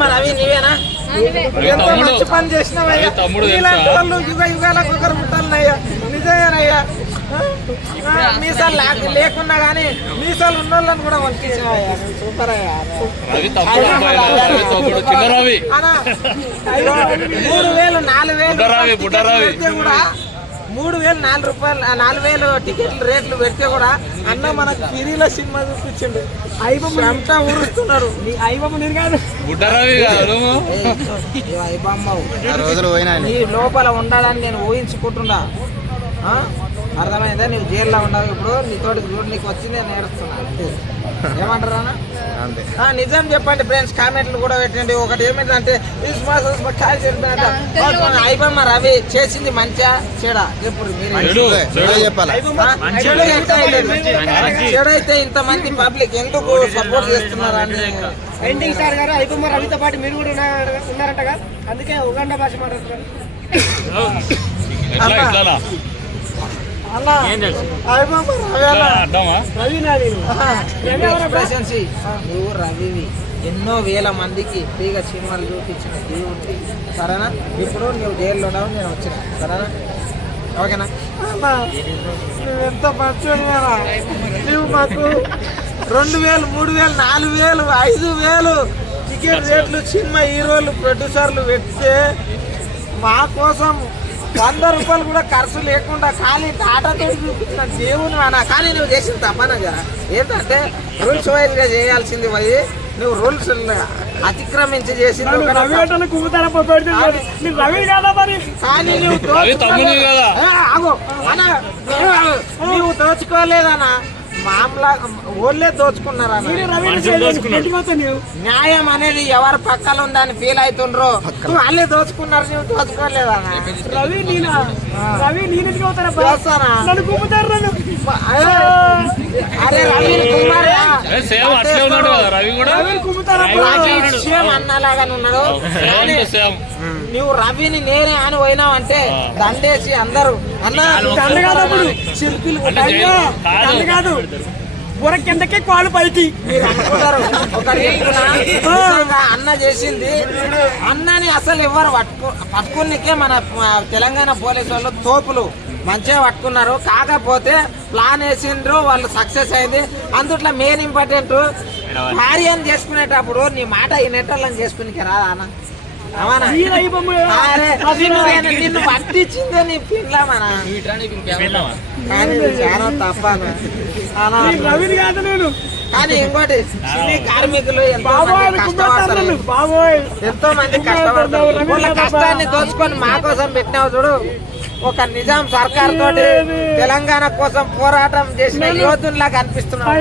మరి అవి నీవేనా? ఎంతో మంచి పని చేసినావయ్యా. ఇలాంటి వాళ్ళు యుగాలకు ఒకరు ఉంటానయ్యా. నిజమేనయ్యా. మీసాలు లేకున్నా గానీ మీసాలు ఉన్న వాళ్ళని కూడా వంకించావయ్యా. సూపర్ అయ్యా. 3,000 4,000 కూడా 3,000 4,000 టికెట్లు రేట్లు పెడితే కూడా అన్న మనకు ఫిరీలో సినిమా చూపించండు. అంతా ఊరుస్తున్నారు. నీ లోపల ఉండాలని నేను ఊహించుకుంటున్నా. అర్థమైందా? నీవు జైల్లో ఉండవు. ఇప్పుడు నీతోటి చూడు నీకు వచ్చింది నేను నేర్చుతున్నా. ఏమంటారా? నిజం చెప్పండి ఫ్రెండ్స్. కామెంట్లు కూడా పెట్టండి. ఒకటి ఏమిటంటే ఐబమ్మ రవి చేసింది మంచిగా చెడా? ఎప్పుడు చెడైతే ఇంతమంది పబ్లిక్ ఎందుకు సపోర్ట్ చేస్తున్నారు అని పెయింటింగ్ స్టార్ గారు ఐబమ్మ రవితో పాటు మీరు కూడా ఉన్నారంటగా, అందుకే ఉగాండా భాష మాట్లాడుతున్నారు. నువ్వు రవివి ఎన్నో వేల మందికి ఫ్రీగా సినిమాలు చూపించిన దేవుడివి. సరేనా? ఇప్పుడు నువ్వు జైల్లో ఉన్నావు, నేను వచ్చిన. సరేనా? ఓకేనా? నువ్వు ఎంత మంచిగా నువ్వు మాకు 2,000 3,000 4,000 5,000 టికెట్ రేట్లు సినిమా హీరోలు ప్రొడ్యూసర్లు పెడితే మా కోసం 100 రూపాయలు కూడా ఖర్చు లేకుండా ఖాళీ టాటాతో చూపించిన దేవుని అన్నా. కానీ నువ్వు చేసిన తప్పనా జరా ఏంటంటే రూల్స్ వైజ్గా చేయాల్సింది పోయి నువ్వు రూల్స్ అతిక్రమించి చేసింది. నువ్వు దోచుకోలేదన్నా. మామూలు ఓళ్ళే దోచుకున్నారా? న్యాయం అనేది ఎవరి పక్కన ఉందని ఫీల్ అవుతుండ్రో వాళ్ళే దోచుకున్నారు. నువ్వు దోచుకోలేదా? అరే రవి కుమార్ అన్నలాగానే ఉన్నాడు. నువ్వు రవిని నేనే అని పోయినావు అంటే దండేసి అందరూ అన్న శిల్పిలు కాదు బుర్ర కిందకే కాలు పైకి మీరు అనుకుంటారు. అన్న చేసింది అన్నని అసలు ఎవరు పట్టుకునికే మన తెలంగాణ పోలీసు వాళ్ళు తోపులు మంచిగా పట్టుకున్నారు. కాకపోతే ప్లాన్ వేసిండ్రు, వాళ్ళు సక్సెస్ అయింది. అందుట్లో మెయిన్ ఇంపార్టెంట్ భార్యను చేసుకునేటప్పుడు నీ మాట వినేటోళ్ళని చేసుకునే రాదా అన్న? నిన్ను పట్టించిందే నీ పిల్లమనా? కానీ చాలా తప్పనా? కానీ ఇంకోటి సినీ కార్మికులు ఎంతో మంది కష్టపడతారు. వాళ్ళ కష్టాన్ని దోచుకొని మా కోసం పెట్టినావు చూడు. ఒక నిజాం సర్కార్ తోటి తెలంగాణ కోసం పోరాటం చేసిన యోధుల్లాగా అనిపిస్తున్నాడు.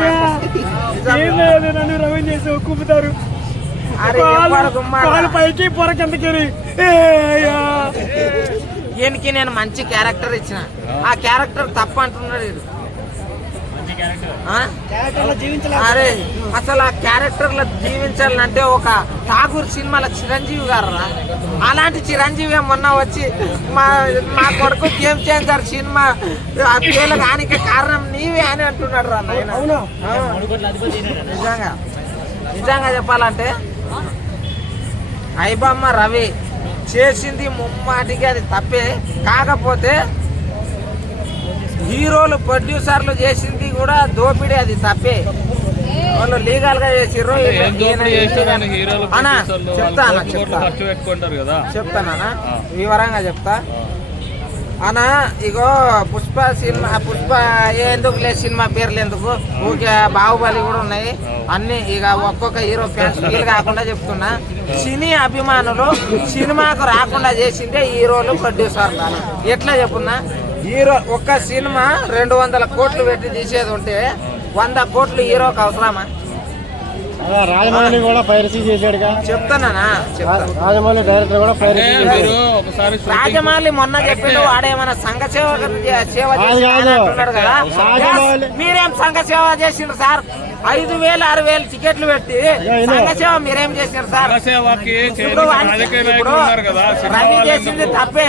ఈయనకి నేను మంచి క్యారెక్టర్ ఇచ్చిన, ఆ క్యారెక్టర్ తప్ప అంటున్నాడు. అరే అసలు ఆ క్యారెక్టర్ లో జీవించాలంటే ఒక ఠాగూర్ సినిమాల చిరంజీవి గారు అలాంటి చిరంజీవి మొన్న వచ్చి మా కొడుకు గేమ్ చేంజర్ సినిమా పేలగానికి కారణం నీవే అని అంటున్నాడు రా. నిజంగా చెప్పాలంటే ఐబమ్మ రవి చేసింది ముమ్మాటికి అది తప్పే. కాకపోతే హీరోలు ప్రొడ్యూసర్లు చేసింది కూడా దోపిడీ, అది తప్పే. వాళ్ళు లీగల్ గా చేసిర్రు. చెప్తానా వివరంగా చెప్తా అన్నా. ఇగో పుష్ప సినిమా, పుష్ప ఎందుకు లేదు సినిమా పేర్లు ఎందుకు, ఊకే బాహుబలి కూడా ఉన్నాయి అన్ని. ఇక ఒక్కొక్క హీరో ఫ్యాన్స్ ఫీల్ కాకుండా చెప్తున్నా. సినీ అభిమానులు సినిమాకు రాకుండా చేసిందే హీరోలు ప్రొడ్యూసర్లు. ఎట్లా చెప్పున్నా? హీరో ఒక్క సినిమా 200 కోట్లు పెట్టి తీసేది ఉంటే 100 కోట్లు హీరోకి అవసరమా? రాజమౌళి కూడా పైరసీ చేశాడుగా. చెప్తానా? రాజమౌళి డైరెక్టర్ కూడా పైరసీ చేశాడు. రాజమౌళి మొన్న చెప్పిండు వాడేమన్నా సంఘ సేవ అంటున్నాడు కదా. మీరేం సంఘ సేవ చేసిండ్రు సార్? 5,000 6,000 టికెట్లు పెట్టి సంఘసేవ మీరేం చేశారు సార్? ఇప్పుడు రవి చేసింది తప్పే.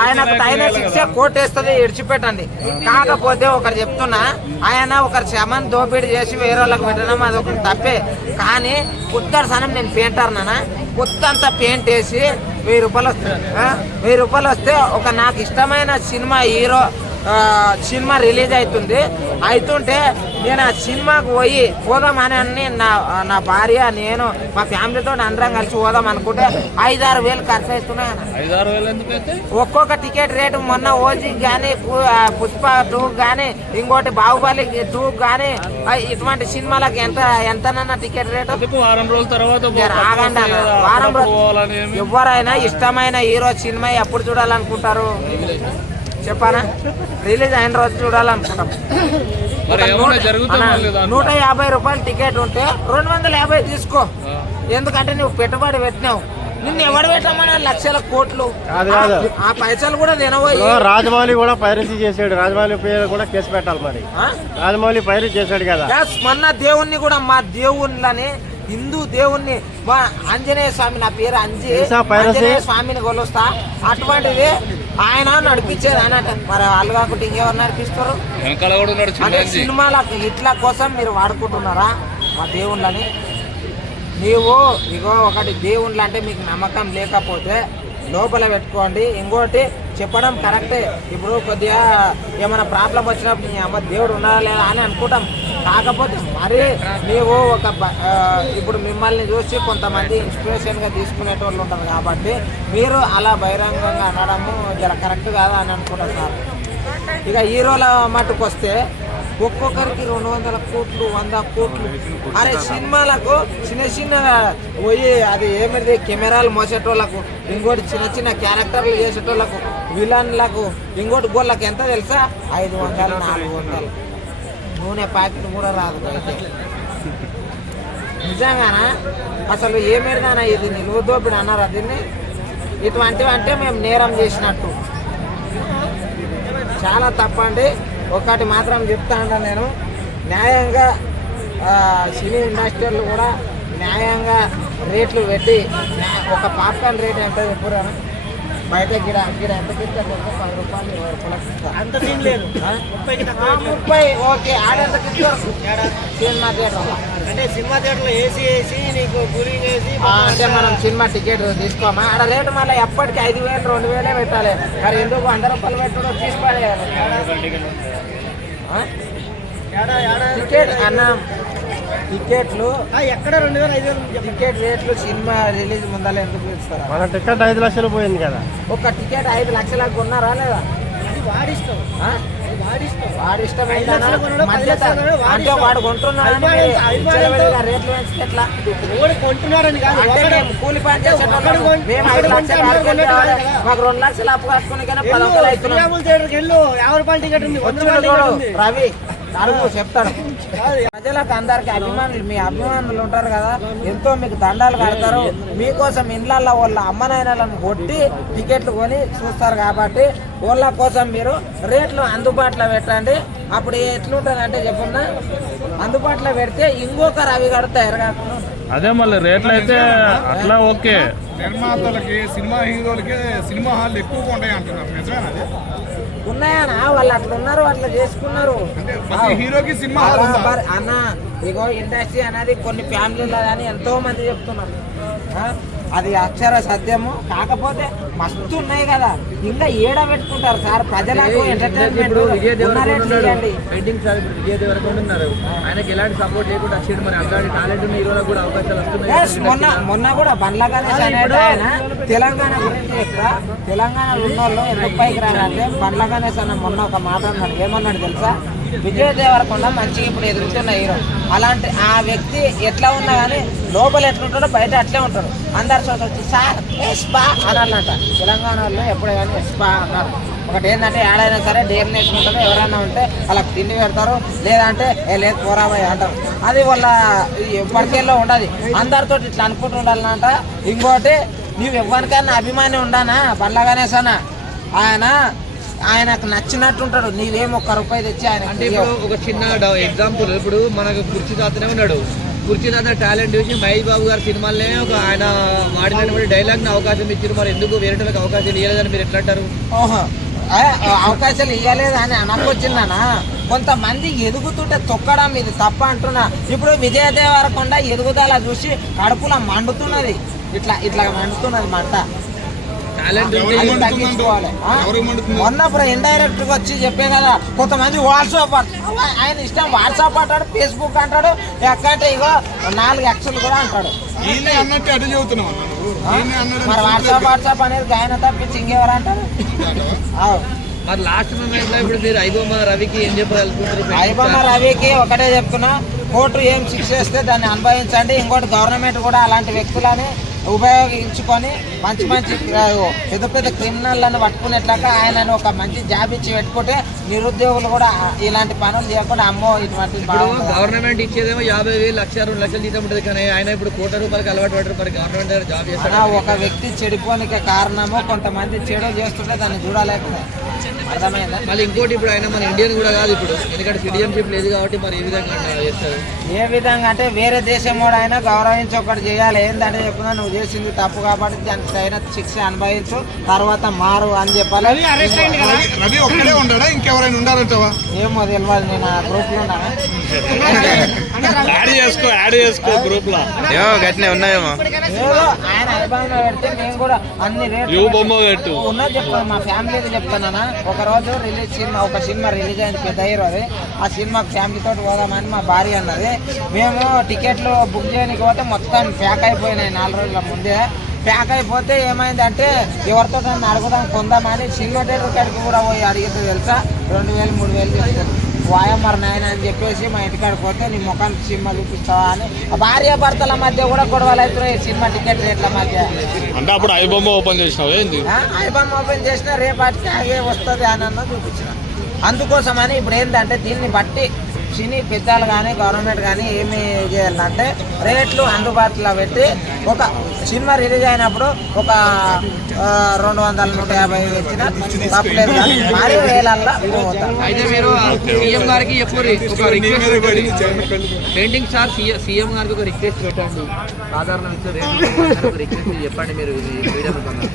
ఆయనకు తగిన శిక్ష కోర్టు వేస్తుంది, ఇడిచిపెట్టండి. కాకపోతే ఒకరు చెప్తున్నా, ఆయన ఒకరి శ్రమను దోపిడీ చేసి వేరే వాళ్ళకి పెట్టడం అది ఒకటి తప్పే. కానీ పుత్తర్ సనం నేను పెయింటర్ నానా, పుత్తంతా పెయింట్ వేసి 1000 రూపాయలు వస్తుంది. 1000 రూపాయలు వస్తే ఒక నాకు ఇష్టమైన సినిమా హీరో సినిమా రిలీజ్ అవుతుంటే నేను ఆ సినిమాకు పోదామని నా భార్య నేను మా ఫ్యామిలీతో అందరం కలిసి పోదాం అనుకుంటే 5-6 వేలు ఖర్చు అవుతున్నాయి. ఒక్కొక్క టికెట్ రేటు మొన్న ఓజీ కానీ పుష్ప 2 కానీ ఇంకోటి బాహుబలి 2 కానీ ఇటువంటి సినిమాలకు ఎంతనన్నా టికెట్ రేటు? వారం రోజుల తర్వాత ఆగండి. వారం రోజులు ఎవరైనా ఇష్టమైన హీరో సినిమా ఎప్పుడు చూడాలనుకుంటారు చెప్పానా? రిలీజ్ అయిన రోజు చూడాలనుకుంటాం. 150 రూపాయలు టికెట్ ఉంటే 250 తీసుకో. ఎందుకంటే నువ్వు పెట్టుబడి పెట్టినావు. నిన్ను ఎవడు పెట్టమన్నా లక్షల కోట్లు ఆ పైసలు కూడా తినబోయి. రాజమౌళి కూడా పైరసీ చేశాడు. రాజమౌళి పేరు కూడా కేసు పెట్టాలి మరి. రాజమౌళి పైరసీ చేశాడు కదా. మొన్న దేవుణ్ణి కూడా మా దేవుళ్ళని హిందూ దేవుణ్ణి మా ఆంజనేయ స్వామి, నా పేరు ఆంజనేయ స్వామిని కొలుస్తా. అటువంటిది ఆయన నడిపించేది అన్నట్టు. మరి వాళ్ళు కాకుండా ఇంకెవరు నడిపిస్తారు? అంటే సినిమాలకు ఇట్లా కోసం మీరు వాడుకుంటున్నారా మా దేవుళ్ళని? ఇగో ఒకటి దేవుళ్ళు అంటే మీకు నమ్మకం లేకపోతే లోపల పెట్టుకోండి. ఇంకోటి చెప్పడం కరెక్టే. ఇప్పుడు కొద్దిగా ఏమైనా ప్రాబ్లం వచ్చినప్పుడు నీ అమ్మ దేవుడు ఉన్నారా లేదా అని అనుకుంటాం. కాకపోతే మరి నీవు ఇప్పుడు మిమ్మల్ని చూసి కొంతమంది ఇన్స్పిరేషన్గా తీసుకునేటోళ్ళు ఉంటారు కాబట్టి మీరు అలా బహిరంగంగా అనడము జర కరెక్ట్ కాదా అని అనుకుంటారు సార్. ఇక హీరోల మట్టుకు వస్తే ఒక్కొక్కరికి 200 కోట్లు 100 కోట్లు. అరే సినిమాలకు చిన్న పోయి అది ఏమిటి కెమెరాలు మోసేటోళ్ళకు, ఇంకోటి చిన్న క్యారెక్టర్లు చేసేటోళ్ళకు, విలన్లకు, ఇంకోటి గోళ్ళకి ఎంత తెలుసా? 500 400. నూనె ప్యాకెట్ కూడా రాదు అయితే. నిజంగానా? అసలు ఏమేదానా ఇది నిలువ దోపిడి అన్నారా దీన్ని? ఇటువంటివి అంటే మేము నేరం చేసినట్టు. చాలా తప్పండి. ఒకటి మాత్రం చెప్తా ఉంటా నేను, న్యాయంగా సినీ ఇండస్ట్రీలు కూడా న్యాయంగా రేట్లు పెట్టి ఒక పాప్కార్న్ రేట్ ఎంత ఎప్పుడు బయట గిడ ఎంత గిట్ట 10 రూపాయలు 20 రూపాయలు అంత సీన్ లేదు. 30 ఓకే. ఆడెంత గిట్టారు సినిమా థియేటర్ అంటే సినిమా థియేటర్లో ఏసీ నీకు కూలింగ్ వేసి అంటే మనం సినిమా టికెట్ తీసుకోమా? ఆడ రేటు మళ్ళీ ఎప్పటికీ 5,000 2,000 పెట్టాలి. మరి ఎందుకు 100 రూపాయలు పెట్టడం తీసుకోవాలి? టికెట్ అన్న టికెట్లు ఎక్కడ 2,000 5,000 టికెట్ రేట్లు సినిమా రిలీజ్ ముందర ఎందుకు ఇస్తారా? మన టికెట్ 5 లక్షలు పోయింది కదా. ఒక టికెట్ 5 లక్షలకు కొన్నారా లేదా? వాడిష్టం వాడిష్టం అంటే వాడు కొంటున్నాడు రేట్లు పెంచితే ఎట్లా? కొంటున్నారని కాదు, కూలి పని చేసేటప్పుడు మేము 5 లక్షలు మాకు 2 లక్షలు అప్పు కట్టుకుని 10 రూపాయల టికెట్ ఉంది. రవి అడుగు చెప్తాను. ప్రజలకు అందరికి అభిమానులు, మీ అభిమానులు ఉంటారు కదా, ఎంతో మీకు దండాలు కడతారు. మీకోసం ఇండ్లల్లో వాళ్ళ అమ్మనాయనలను కొట్టి టికెట్లు కొని చూస్తారు కాబట్టి వాళ్ళ కోసం మీరు రేట్లు అందుబాటులో పెట్టండి. అప్పుడు ఎట్లుంటుందంటే చెప్పున్నా, అందుబాటులో పెడితే ఇంకొక రవి గడు తయారు కాకుండా అదే మళ్ళీ రేట్లు అయితే అట్లా ఓకే. నిర్మాతలకి సినిమా హీరోలకి సినిమా హాల్ ఎక్కువగా ఉంటాయి అంటున్నారు, నిజమేనా? ఉన్నాయన్నా, వాళ్ళు అట్లా ఉన్నారు, అట్లా చేసుకున్నారు. హీరోకి సినిమా హాల్ అన్న ఇగో ఇండస్ట్రీ అనేది కొన్ని ఫ్యామిలీలో కానీ ఎంతో మంది చెప్తున్నారు, అది అక్షర సత్యము. కాకపోతే మస్తు ఉన్నాయి కదా, ఇంకా ఏడ పెట్టుకుంటారు సార్ ప్రజలకు ఎంటర్టైన్మెంట్. ఆయనకి ఎలాంటి సపోర్ట్ లేకుండా వచ్చేది, మరి అట్లాంటి టాలెంట్ ఉన్న హీరోలకు కూడా అవకాశాలు వస్తున్నాయి. మొన్న కూడా బండ్ల గణేష్ అనేది ఆయన తెలంగాణ గురించి చెప్తా, తెలంగాణలో ఉన్న వాళ్ళు ఎందుకు పైకి రాలంటే బండ్ల గణేష్ అన్న మొన్న ఒక మాట అన్నాడు. ఏమన్నాడు తెలుసా? విజయ్ దేవరకొండ మంచిగా ఇప్పుడు ఎదుగుతున్న హీరో, అలాంటి ఆ వ్యక్తి ఎట్లా ఉన్నా కానీ లోపల ఎట్లుంటాడో బయట అట్లే ఉంటాడు. అందరి చోట వచ్చి సార్ ఎస్పా అనాలంట. తెలంగాణలో ఎప్పుడే కానీ ఎస్పా అన్నారు. ఒకటి ఏంటంటే ఏడైనా సరే డేర్నేషన్ ఉంటుంది, ఎవరైనా ఉంటే వాళ్ళకి తిండి పెడతారు, లేదంటే లేదు పోరాబాయ్ అంటారు. అది వాళ్ళ ఎప్పటికెళ్ళో ఉండదు, అందరితో ఇట్లా అనుకుంటూ ఉండాలన్నట. ఇంకోటి, నువ్వు ఎవరికైనా అభిమాని ఉండానా బండ్ల గణేష్ అన్న, ఆయన ఆయనకు నచ్చినట్టు ఉంటాడు. నీవేమో ₹1 తెచ్చి ఆయన అంటే ఇప్పుడు ఒక చిన్న ఎగ్జాంపుల్, ఇప్పుడు మనకు కుర్చీ తాతనే ఉన్నాడు. కుర్చీ తాత టాలెంట్ చూసి మహేష్ బాబు గారి సినిమాలనే ఒక ఆయన వాడినటువంటి డైలాగ్ని అవకాశం ఇచ్చారు. మరి ఎందుకు వేరే వాళ్ళకి అవకాశం ఇవ్వలేదని మీరు ఎట్లా అంటారు? ఓహో, అవకాశాలు ఇవ్వలేదు అని అనకొచ్చిందనా. కొంతమంది ఎదుగుతుంటే తొక్కడం ఇది తప్ప అంటున్నా. ఇప్పుడు విజయ దేవరకొండ ఎదుగుదల చూసి కడుపులో మండుతున్నది, ఇట్లా ఇట్లా మండుతున్నది మంట. టాలెంట్ అది తగ్గించుకోవాలి. మొన్నప్పుడు ఇండైరెక్ట్ గా వచ్చి చెప్పే కదా, కొంతమంది వాట్సాప్ ఆయన ఇష్టం వాట్సాప్ అంటాడు, ఫేస్బుక్ అంటాడు, ఎక్కడంటే ఇగో 4 అక్షలు కూడా అంటాడు. మరి వాట్సాప్ అనేది ఆయన తప్పించి ఇంకెవరు అంటారు? మరి లాస్ట్ మూమెంట్ లో ఇప్పుడు మీరు ఐబొమ్మ రవికి ఏం చెప్పగలుగుతారు? ఐబొమ్మ రవికి ఒకటే చెప్తున్నా, కోర్టు ఏం శిక్ష చేస్తే దాన్ని అనుభవించండి. ఇంకోటి గవర్నమెంట్ కూడా అలాంటి వ్యక్తులని ఉపయోగించుకొని మంచి మంచి పెద్ద పెద్ద క్రిమినల్లను పట్టుకునేట్లాగా ఆయనను ఒక మంచి జాబ్ ఇచ్చి పెట్టుకుంటే నిరుద్యోగులు కూడా ఇలాంటి పనులు చేయకుండా అమ్మో ఇటువంటి. గవర్నమెంట్ ఇచ్చేదేమో 50,000, 1,00,000, 2 లక్షలు జీతం ఉంటుంది, కానీ ఆయన ఇప్పుడు ₹1,00,000 అలవాటు పడ్డారు. మరి గవర్నమెంట్ దగ్గర జాబ్ చేస్తారా? ఒక వ్యక్తి చెడిపోనికి కారణము కొంతమంది చెడు చేస్తుంటే దాన్ని చూడలేకపోతే అర్థమైందా? మళ్ళీ ఇంకోటి, ఇప్పుడు ఆయన మన ఇండియన్ కూడా కాదు ఇప్పుడు, ఎందుకంటే సిటిజన్షిప్ లేదు కాబట్టి మరి ఏ విధంగా చేస్తారు? ఏ విధంగా అంటే వేరే దేశం కూడా అయినా గౌరవించి ఒకటి చేయాలి. ఏంటంటే చెప్పున్నా, నువ్వు చేసింది తప్పు కాబట్టి దానికి తగిన శిక్ష అనుభవించు, తర్వాత మారు అని చెప్పాలి. రవి ఒక్కడే ఉండడా, ఇంకెవరైనా ఉండాలంటావా? ఏమో తెలియదు, నేను ఆ గ్రూప్ లో ఉన్నాను. యాడ్ చేసుకో గ్రూప్ లో గట్టినే ఉన్నాయేమో. ఏదో ఆయన అనుభవంలో పెడితే మేము కూడా అన్ని రేట్లు ఉన్నది చెప్తాను. మా ఫ్యామిలీకి చెప్తానా, ఒక రోజు ఒక సినిమా రిలీజ్ అయింది, పెద్ద హీరో అది. ఆ సినిమాకి ఫ్యామిలీతో పోదామని మా భార్య అన్నది. మేము టికెట్లు బుక్ చేయడానికి పోతే మొత్తం ప్యాక్ అయిపోయినాయి 4 రోజుల ముందే. ప్యాక్ అయిపోతే ఏమైందంటే ఎవరితో అడుగుదాం కొందామని సినిమా థియేటర్ కాడికి కూడా పోయి అడిగితే తెలుసా 2,000, 3,000 చెప్తారు. వాయమ్మర్ నాయన అని చెప్పేసి మా ఇంటికాడికి పోతే నీ ముఖానికి సినిమా చూపిస్తావా అని భార్య భర్తల మధ్య కూడా గొడవలు అవుతున్నాయి సినిమా టికెట్ రేట్ల మధ్య. అంటే అప్పుడు ఐబొమ్మ ఓపెన్ చేసినావు ఏంది? ఐబొమ్మ ఓపెన్ చేసినా రేపటికి ఆగే వస్తుంది అని చూపించిన. అందుకోసమని ఇప్పుడు ఏంటంటే దీన్ని బట్టి సినీ పెద్దలు కానీ గవర్నమెంట్ కానీ ఏమి చేయాలంటే రేట్లు అందుబాటులో పెట్టి ఒక సినిమా రిలీజ్ అయినప్పుడు ఒక 200, 150 ఇచ్చినా తప్పలేదు, కానీ మరీ వేలల్లో పోతారు. అయితే మీరు సీఎం గారికి ఒక రిక్వెస్ట్ పెట్టండి. పెయింటింగ్ స్టార్ సీఎం గారికి ఒక రిక్వెస్ట్ పెట్టండి. సాధారణ ఒక రిక్వెస్ట్ చెప్పండి మీరు మీడియా ముఖంగా.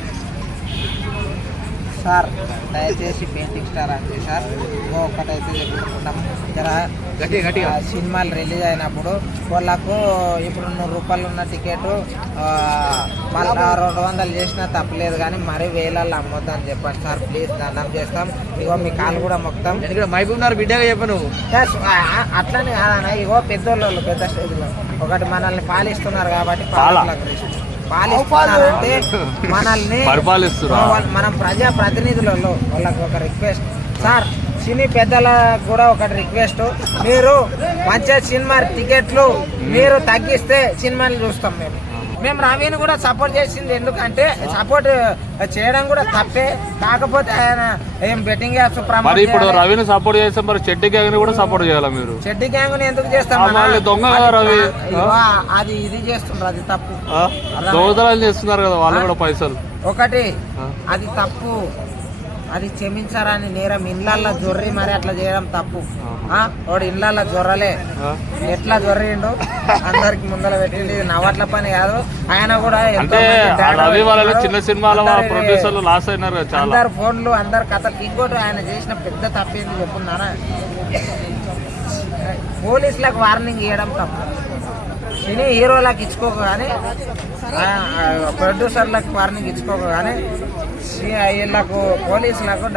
సార్ దయచేసి పెయింటింగ్ స్టార్ అంటే సార్ ఒక్కటైతే చెప్పుకుంటున్నాం, గట్టిగా సినిమాలు రిలీజ్ అయినప్పుడు వాళ్ళకు ఇప్పుడు ₹100 ఉన్న టికెట్ మళ్ళీ 200 చేసినా తప్పలేదు, కానీ మరీ వేలల్లో అమ్మొద్దు అని చెప్పండి సార్. ప్లీజ్ దండం చేస్తాం. ఇగో మీ కాలు కూడా మొత్తం మహబూబ్నగర్ బిడ్డగా చెప్పను. అట్లనే కాదన్నా, ఇగో పెద్దోళ్ళు పెద్ద స్టేజ్లో ఒకటి మనల్ని పాలిస్తున్నారు కాబట్టి పాలిస్తున్నారంటే మనల్ని మనం ప్రజా ప్రతినిధులలో వాళ్ళకి ఒక రిక్వెస్ట్ సార్, సినీ పెద్దలకు కూడా ఒకటి రిక్వెస్ట్, మీరు మంచి సినిమా టికెట్లు మీరు తగ్గిస్తే సినిమాలు చూస్తాం. మేము రవిని కూడా సపోర్ట్ చేసింది, ఎందుకంటే సపోర్ట్ చేయడం కూడా తప్పే, కాకపోతే ఆయన ఏం బెట్టింగ్ యాప్స్ మరి ఇప్పుడు రవిని సపోర్ట్ చేస్తే మరి చెడ్డి గ్యాంగ్ కూడా సపోర్ట్ చేయాలి. మీరు చెడ్డి గ్యాంగ్ ని ఎందుకు చేస్తాం? దొంగ కదా రవి, అది ఇది చేస్తున్నారు, అది తప్పు. దోదలాలు చేస్తున్నారు కదా వాళ్ళు కూడా పైసలు. ఒకటి అది తప్పు, అది క్షమించారని నేరం. ఇళ్ళల్లో జొర్రి మరి అట్లా చేయడం తప్పు. వాడు ఇళ్ళల్లో జొర్రలే, ఎట్లా జొర్రిండు అందరికి ముందర పెట్టిండు, నవ్వట్ల పని కాదు. ఆయన కూడా చిన్న సినిమాల ప్రొడ్యూసర్లు లాస్ అయినారు, అందరు ఫోన్లు అందరు కథలు. ఇంకోటి ఆయన చేసిన పెద్ద తప్పేంది చెప్పున్నారా, పోలీసులకు వార్నింగ్ ఇవ్వడం తప్పు. సినీ హీరోలకు ఇచ్చుకోక కానీ ప్రొడ్యూసర్లకు వార్నింగ్ ఇచ్చుకోక కానీ వీళ్ళకు పోలీసులకు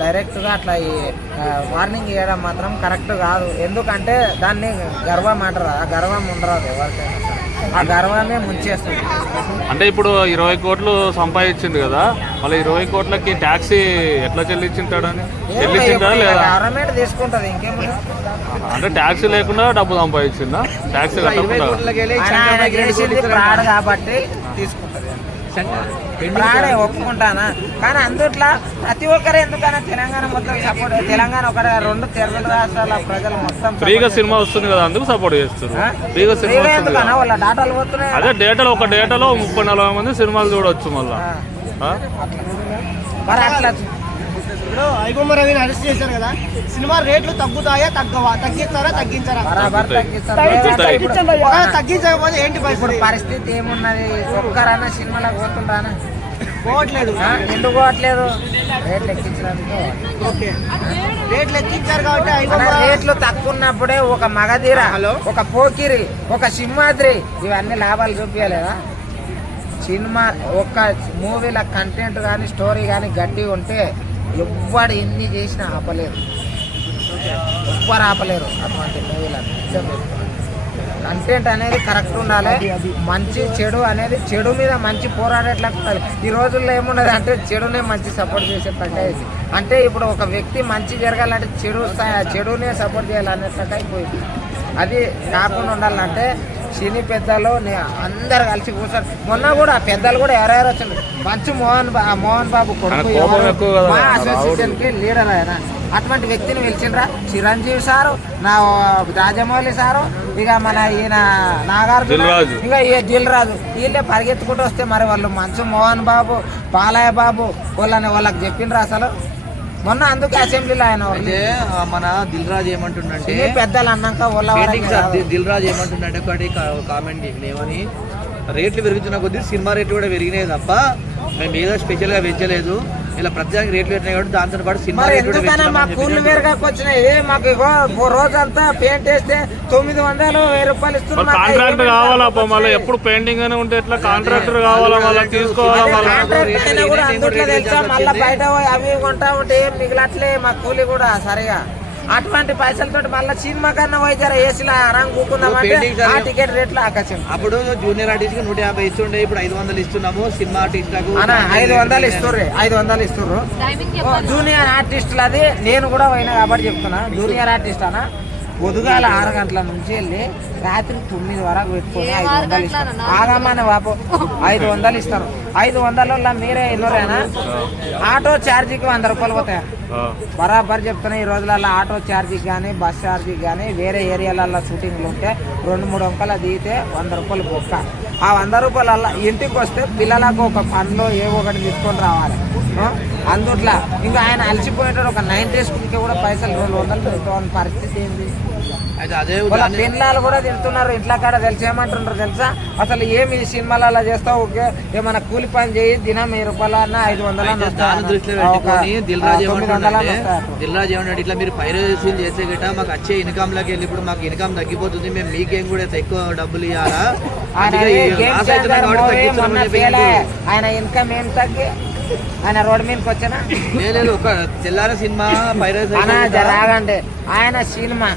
డైరెక్ట్గా అట్లా వార్నింగ్ ఇవ్వడం మాత్రం కరెక్ట్ కాదు. ఎందుకంటే దాన్ని గర్వం అంటారు, ఆ గర్వం ఉండరాదు ఎవరికైనా, ఆ గర్వమే ముంచేస్తుంది. అంటే ఇప్పుడు 20 కోట్లు సంపాదించింది కదా, మళ్ళీ 20 కోట్లకి ట్యాక్సీ ఎట్లా చెల్లించుంటాడని చెల్లించిందా లేదా? గవర్నమెంట్ తీసుకుంటది, ఇంకేముంది. అంటే ట్యాక్సీ లేకుండా డబ్బు సంపాదించిందా? ట్యాక్సీ కట్టకుండా కాబట్టి తీసుకుంటది. ప్రాణే ఒప్పుకుంటానా, కానీ అందుట్లో ప్రతి ఒక్కరు ఎందుకన్నా తెలంగాణ మొత్తం సపోర్ట్. తెలంగాణ ఒక 2 తెలుగు రాష్ట్రాల ప్రజలు మొత్తం ఫ్రీగా సినిమా వస్తుంది కదా, అందుకు సపోర్ట్ చేస్తారు. ఫ్రీగా సినిమా ఎందుకన్నా వాళ్ళ డేటాలు పోతున్నాయి. అదే డేటాలో ఒక డేటాలో 30-40 మంది సినిమాలు చూడవచ్చు మళ్ళా. మరి అట్లా ఇప్పుడు ఐబొమ్మ రవిని అరెస్ట్ చేశారు కదా, సినిమా రేట్లు తగ్గుతాయా తగ్గవా, తగ్గిస్తారా తగ్గించారా? బరాబర్ తగ్గిస్తారు. తగ్గించకపోతే ఏంటి ఇప్పుడు పరిస్థితి? పరిస్థితి ఏమున్నది? ఒక్కరైనా సినిమాలకు పోతుండ్రానా? పోవట్లేదు. ఎందుకు పోవట్లేదు? రేట్లు ఎక్కించడానికి. ఓకే, రేట్లు ఎక్కించారు కాబట్టి మన రేట్లు తక్కువ ఉన్నప్పుడే ఒక మగధీర, ఒక పోకిరి, ఒక సింహాద్రి ఇవన్నీ లాభాలు చూపించలేదా? సినిమా ఒక్క మూవీల కంటెంట్ కానీ స్టోరీ కానీ గట్టి ఉంటే ఎవ్వడు ఎన్ని చేసినా ఆపలేరు, ఎవ్వరు ఆపలేరు అటువంటి మూవీలను. కంటెంట్ అనేది కరెక్ట్ ఉండాలి. మంచి చెడు అనేది చెడు మీద మంచి పోరాడేట్లా ఉండాలి. ఈ రోజుల్లో ఏమున్నది అంటే చెడునే మంచి సపోర్ట్ చేసేటట్టు అంటే ఇప్పుడు ఒక వ్యక్తి మంచి జరగాలంటే చెడునే సపోర్ట్ చేయాలనేటట్టు అయిపోయింది. అది కాకుండా ఉండాలంటే సినీ పెద్దలు అందరు కలిసి కూర్చొని, మొన్న కూడా పెద్దలు కూడా ఎవరెవరు వచ్చింది, మంచి మోహన్ బాబు కొడుకు మా అసోసియేషన్కి లీడర్ ఆయన, అటువంటి వ్యక్తిని పిలిచిండ్రా. చిరంజీవి సారు, నా రాజమౌళి సారు, ఇక మన ఈయన నాగార్జున, ఇక దిల్ రాజు, వీళ్ళే పరిగెత్తుకుంటూ వస్తే మరి వాళ్ళు మంచు మోహన్ బాబు, బాలయ్య బాబు వాళ్ళకి చెప్పిండ్రా అసలు మొన్న. అందుకే అసెంబ్లీలో ఆయన మన దిల్ రాజు ఏమంటుండంటే, పెద్దలు అన్నాక దిల్ రాజు ఏమంటుండంటే ఒకటి కామెంట్ ఏమని, రేట్లు పెరుగుతున్న కొద్దీ సినిమా రేట్లు కూడా పెరిగినాయి తప్ప మేము ఏదో స్పెషల్ గా పెంచలేదు, ఇలా ప్రత్యేక రేట్లు పెట్టినాయి కాబట్టి దాంతో పాటు సినిమా రేట్లు మా కూలి మేరగాకి వచ్చినాయి. మాకు రోజంతా పెయింట్ వేస్తే 900, 1000 రూపాయలు ఇస్తున్నారు. కాంట్రాక్టర్ కావాలా మళ్ళీ ఎప్పుడు పెయింటింగ్ అని ఉంటే ఎట్లా? కాంట్రాక్టర్ కావాలా మళ్ళీ తీసుకోవాలా? తెలుసా మళ్ళీ బయట అవి కొంటా ఉంటే ఏం మిగిలట్లే మా కూలి కూడా సరిగా. అటువంటి పైసలతో మళ్ళీ సినిమా కన్నా పోయిచారా ఏసీలో రంగు కూకున్నామంటే ఆ టికెట్ రేట్లు ఆకాశం. అప్పుడు జూనియర్ ఆర్టిస్ట్ కి 150 ఇస్తుండే, ఇప్పుడు 500 ఇస్తున్నాము. Cinema artist 500 ఇస్తుర్రు, 500 ఇస్తుర్రు. జూనియర్ ఆర్టిస్టులు అది నేను కూడా పోయినా కాబట్టి చెప్తున్నా. జూనియర్ ఆర్టిస్ట్ అన్న పొద్దుగాల 6 గంటల నుంచి వెళ్ళి రాత్రి 9 వరకు పెట్టుకొని 500 ఇస్తారు. ఆగమ్మని బాపు 500 ఇస్తారు. 500 మీరే ఎన్నోరేనా? ఆటో ఛార్జీకి 100 రూపాయలు పోతాయి. బరాబర్ చెప్తున్నా. ఈ రోజులలో ఆటో ఛార్జీకి కానీ బస్ ఛార్జీకి కానీ వేరే ఏరియాలలో షూటింగ్లు ఉంటే 2-3 వంకలు దిగితే 100 రూపాయలు బొక్క. ఆ 100 రూపాయల ఇంటికి వస్తే పిల్లలకు ఒక పండ్లు ఏవో ఒకటి తీసుకొని రావాలి. అందుట్లా ఇంకా ఆయన అలసిపోయేటాడు. ఒక 9 days కూడా పైసలు 200 పెడుతున్న పరిస్థితి ఏంది? వాళ్ళ పిల్లలు కూడా తింటున్నారు ఇంట్లో కాడ. తెలిసేమంటున్నారు తెలుసా? అసలు ఏమి సినిమాలలో చేస్తావు? ఓకే ఏమన్నా కూలి పని చేయి, దినం 1000 రూపాయలు అన్న 500 దృష్టిలో పెట్టుకొని దిల్ రాజు ఏమన్నాడు, ఇట్లా మీరు పైరసీలు చేసే గిట్ట మాకు వచ్చే ఇన్కమ్ లోకి వెళ్ళి ఇప్పుడు మాకు ఇన్కమ్ తగ్గిపోతుంది, మేము మీకేం కూడా ఎక్కువ డబ్బులు ఇవ్వాలా? ఆయన ఇన్కమ్ ఏం తగ్గి ఆయన రోడ్డు మీదకి వచ్చానా? లేదు, ఒక తెల్లార సినిమా పైరసీ రాగండి. ఆయన సినిమా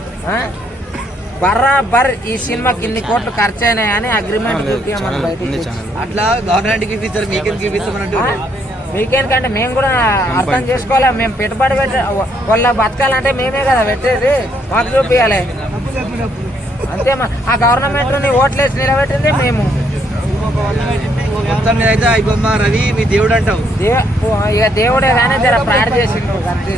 బరాబర్ ఈ సినిమాకి ఇన్ని కోట్లు ఖర్చు అయినాయి అని అగ్రిమెంట్ చూపించమని బయట. అట్లా గవర్నమెంట్ కి ఇప్పిస్తారు, మీకేం చూపిస్తామన్నట్టు. మీకేందుకంటే మేము కూడా అర్థం చేసుకోవాలి. మేము పెట్టుబడి వాళ్ళ బతకాలంటే మేమే కదా పెట్టేది, మాకు చూపించాలి అంతే. ఆ గవర్నమెంట్ ఓట్లేసి నిలబెట్టింది మేము. మొత్తం మీద అయితే ఐబొమ్మ రవి మీ దేవుడు అంటావు. ఇక దేవుడే కానీ జర ప్రార్థన చేసిండు అంతే.